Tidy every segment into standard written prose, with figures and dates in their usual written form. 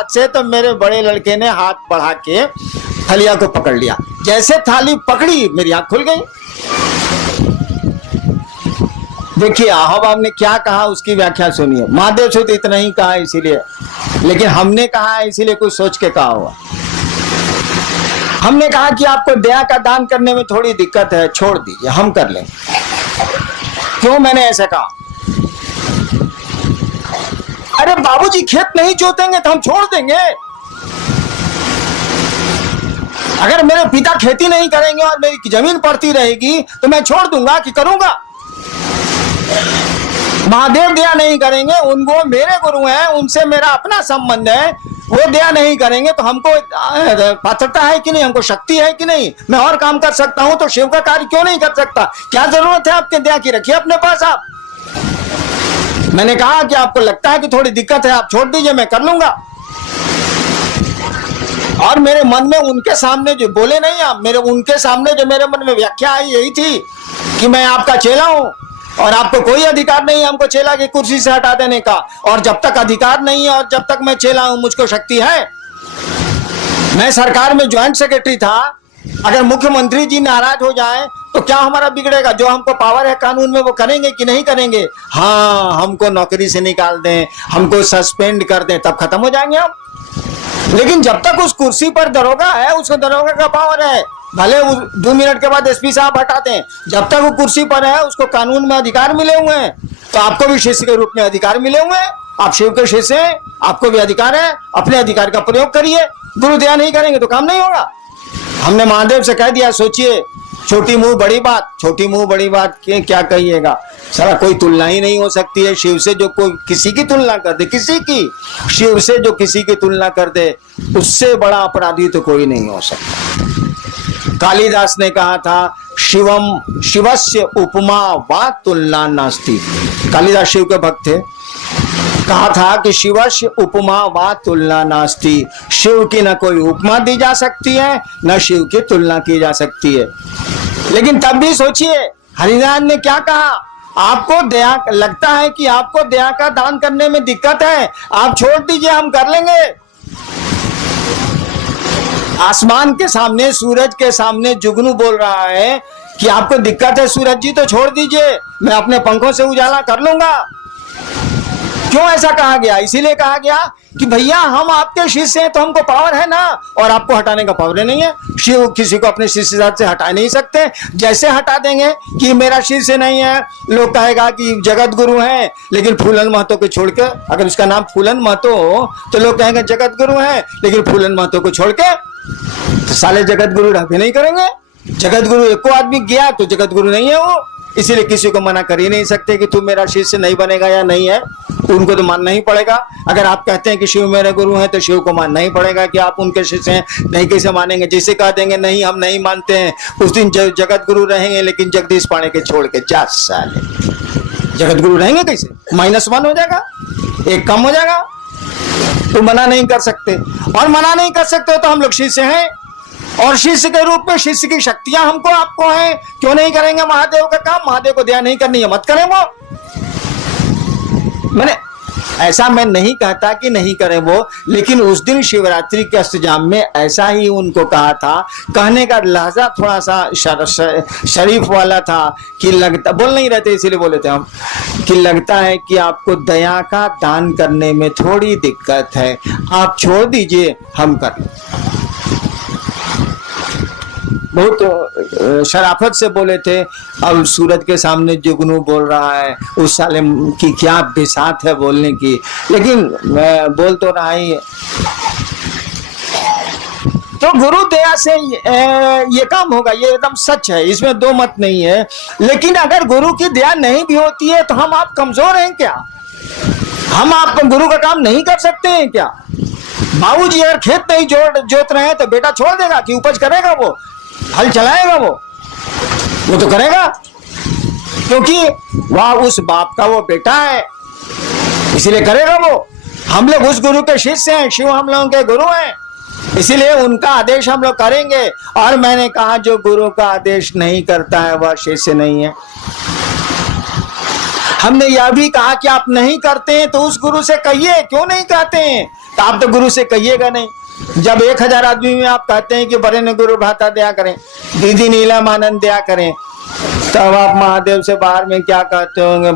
हाथ से, तो मेरे बड़े लड़के ने हाथ बढ़ा के थलिया को पकड़ लिया। जैसे थाली पकड़ी मेरी आंख खुल गई। देखिए अहोबाब ने क्या कहा उसकी व्याख्या सुनिए। महादेव से तो इतना ही कहा इसीलिए, लेकिन हमने कहा इसीलिए कुछ सोच के कहा हुआ। हमने कहा कि आपको दया का दान करने में थोड़ी दिक्कत है, छोड़ दीजिए, हम कर लेंगे। क्यों मैंने ऐसा कहा? अरे बाबूजी खेत नहीं जोतेंगे तो हम छोड़ देंगे। अगर मेरे पिता खेती नहीं करेंगे और मेरी जमीन पड़ती रहेगी तो मैं छोड़ दूंगा कि करूंगा? महादेव दया नहीं करेंगे, उनको मेरे गुरु हैं, उनसे मेरा अपना संबंध है, वो दया नहीं करेंगे तो हमको पात्रता है कि नहीं, हमको शक्ति है कि नहीं? मैं और काम कर सकता हूं तो शिव का कार्य क्यों नहीं कर सकता? क्या जरूरत है आपके दया की? रखिए अपने पास आप। मैंने कहा कि आपको लगता है कि थोड़ी दिक्कत है, आप छोड़ दीजिए, मैं कर लूंगा। और मेरे मन में उनके सामने जो बोले नहीं आप, मेरे उनके सामने जो मेरे मन में व्याख्या आई यही थी कि मैं आपका चेला हूं और आपको कोई अधिकार नहीं है हमको चेला की कुर्सी से हटा देने का। और जब तक अधिकार नहीं है और जब तक मैं चेला हूं मुझको शक्ति है। मैं सरकार में ज्वाइंट सेक्रेटरी था, अगर मुख्यमंत्री जी नाराज हो जाए तो क्या हमारा बिगड़ेगा? जो हमको पावर है कानून में वो करेंगे कि नहीं करेंगे? हाँ, हमको नौकरी से निकाल दें, हमको सस्पेंड कर दें, तब खत्म हो जाएंगे हम। लेकिन जब तक उस कुर्सी पर दरोगा है, उसको दरोगा का पावर है, भले 2 मिनट के बाद एसपी साहब हटाते हैं, जब तक वो कुर्सी पर है उसको कानून में अधिकार मिले हुए हैं। तो आपको भी शिष्य के रूप में अधिकार मिले हुए हैं, आप शिव के शिष्य हैं, आपको भी अधिकार है, अपने अधिकार का प्रयोग करिए। गुरु दया नहीं करेंगे तो काम नहीं होगा। हमने महादेव से कह दिया, सोचिए, छोटी मुंह बड़ी बात, छोटी मुंह बड़ी बात के क्या कहिएगा? सारा कोई तुलना ही नहीं हो सकती है शिव से। जो कोई किसी की तुलना कर दे, किसी की, शिव से जो किसी की तुलना कर दे, उससे बड़ा अपराधी तो कोई नहीं हो सकता। कालिदास ने कहा था, शिवम शिवस्य उपमा वा तुलना नास्ति। कालिदास शिव के भक्त थे, कहा था कि शिवस्य उपमा वा तुलना नास्ति। शिव की न कोई उपमा दी जा सकती है, न शिव की तुलना की जा सकती है। लेकिन तब भी सोचिए हरिनारायण ने क्या कहा? आपको दया लगता है कि आपको दया का दान करने में दिक्कत है, आप छोड़ दीजिए, हम कर लेंगे। आसमान के सामने, सूरज के सामने जुगनू बोल रहा है कि आपको दिक्कत है सूरज जी, तो छोड़ दीजिए, मैं अपने पंखों से उजाला कर लूंगा। क्यों ऐसा कहा गया? इसीलिए कहा गया कि भैया हम आपके शिष्य हैं तो हमको पावर है ना, और आपको हटाने का पावर नहीं है। शिव किसी को अपने शिष्य से हटा नहीं सकते। जैसे हटा देंगे कि मेरा शिष्य नहीं है, लोग कहेगा कि जगत गुरु है, लेकिन फूलन महतो को छोड़ के, अगर उसका नाम फूलन महतो हो तो लोग कहेंगे जगत गुरु है, लेकिन फूलन महतो को छोड़ के तो साले जगत गुरु रहते नहीं करेंगे। जगत गुरु एको आदमी गया तो जगत गुरु नहीं है वो। इसीलिए किसी को मना कर ही नहीं सकते कि तू मेरा शिष्य नहीं बनेगा या नहीं है, तो उनको तो मानना ही पड़ेगा। अगर आप कहते हैं कि शिव मेरे गुरु हैं तो शिव को मानना ही पड़ेगा कि आप उनके शिष्य हैं। नहीं कैसे मानेंगे? जैसे कह देंगे नहीं हम नहीं मानते हैं, उस दिन जगत गुरु रहेंगे लेकिन जगदीश पाणे के छोड़ के 4 साल जगत गुरु रहेंगे कैसे? -1 हो जाएगा, 1 कम हो जाएगा। तो मना नहीं कर सकते, और मना नहीं कर सकते तो हम लोग शिष्य हैं, और शिष्य के रूप में शिष्य की शक्तियां हमको आपको हैं। क्यों नहीं करेंगे महादेव का काम? महादेव को दया नहीं करनी है, मत करें वो। मैंने ऐसा मैं नहीं कहता कि नहीं करें वो, लेकिन उस दिन शिवरात्रि के अष्टजाम में ऐसा ही उनको कहा था। कहने का लहजा थोड़ा सा शरीफ वाला था कि लगता, बोल नहीं रहते इसीलिए बोले थे हम, कि लगता है कि आपको दया का दान करने में थोड़ी दिक्कत है, आप छोड़ दीजिए, हम कर लें। बहुत शराफत से बोले थे। अब सूरज के सामने जुगनू बोल रहा है, उस साले की क्या बिसात है बोलने की, लेकिन मैं बोल तो रहा ही है। तो गुरु दया से ये काम होगा, ये एकदम सच है, इसमें 2 मत नहीं है। लेकिन अगर गुरु की दया नहीं भी होती है तो हम आप कमजोर हैं क्या? हम आप गुरु का काम नहीं कर सकते हैं क्या? बाबूजी अगर खेत नहीं जोत रहे हैं तो बेटा छोड़ देगा कि उपज करेगा? वो हल चलाएगा, वो तो करेगा, क्योंकि वह उस बाप का वो बेटा है, इसीलिए करेगा वो। हम लोग उस गुरु के शिष्य हैं, शिव हम लोगों के गुरु हैं, इसीलिए उनका आदेश हम लोग करेंगे। और मैंने कहा जो गुरु का आदेश नहीं करता है वह शिष्य नहीं है। हमने यह भी कहा कि आप नहीं करते हैं तो उस गुरु से कहिए, क्यों नहीं कहते हैं, तो आप तो गुरु से कहिएगा नहीं। जब 1000 आदमी में आप कहते हैं कि बड़े ने गुरु भ्राता दया करें, दीदी नीलमानंद दया करें, तब आप महादेव से बाहर में क्या कहते होंगे?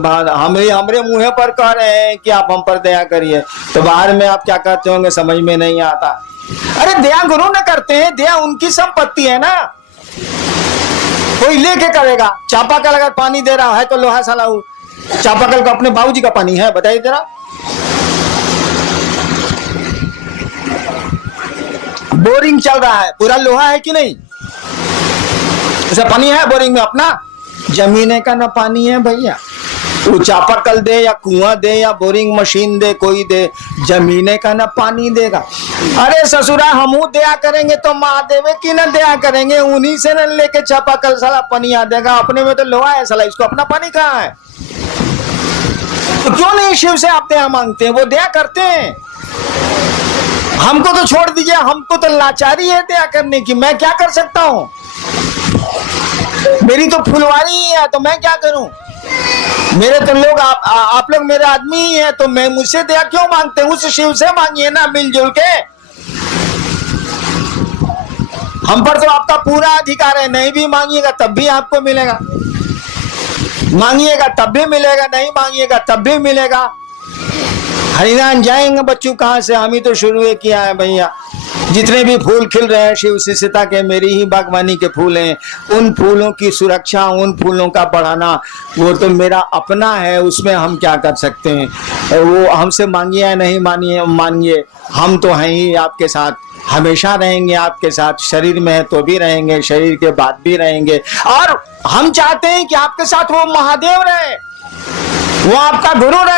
हमरे मुंह पर कह रहे हैं कि आप हम पर दया करिए, तो बाहर में आप क्या कहते होंगे? समझ में नहीं आता। अरे दया गुरु न करते हैं, दया उनकी संपत्ति है ना, कोई लेके करेगा। चापाकल अगर पानी दे रहा है तो लोहा साला चापाकल को अपने बाबूजी का पानी है? बताइए जरा। बोरिंग चल रहा है, पूरा लोहा है कि नहीं? ऐसा पानी है बोरिंग में अपना? जमीने का ना पानी है भैया। वो चापाकल दे या कुआं दे या बोरिंग मशीन दे, कोई दे, जमीने का ना पानी देगा। अरे ससुरा हमू दया करेंगे तो महादेव की ना दया करेंगे, उन्हीं से न लेके चापाकल साला पानी आ देगा। अपने में तो लोहा है साला, इसको अपना पानी कहाँ है? तो क्यों नहीं शिव से आप दया मांगते हैं? वो दया करते हैं। हमको तो छोड़ दीजिए, हमको तो लाचारी है दया करने की। मैं क्या कर सकता हूँ? मेरी तो फुलवारी ही है, तो मैं क्या करूं? मेरे तो लोग आप लोग मेरे आदमी ही हैं, तो मैं मुझसे दया क्यों मांगते हैं? उस शिव से मांगिए ना मिलजुल के। हम पर तो आपका पूरा अधिकार है, नहीं भी मांगिएगा तब भी आपको मिलेगा, मांगिएगा तब भी मिलेगा, नहीं मांगिएगा तब भी मिलेगा। हरिनाम जाएंगे बच्चों कहाँ से? हम ही तो शुरू किया है भैया। जितने भी फूल खिल रहे हैं शिव शिष्यता के, मेरी ही बागवानी के फूल हैं। उन फूलों की सुरक्षा, उन फूलों का बढ़ाना, वो तो मेरा अपना है, उसमें हम क्या कर सकते हैं? वो हमसे मांगिए या नहीं मानिए, हम तो हैं ही आपके साथ, हमेशा रहेंगे आपके साथ। शरीर में है तो भी रहेंगे, शरीर के बाद भी रहेंगे। और हम चाहते हैं कि आपके साथ वो महादेव रहे, वो आपका गुरु रहे।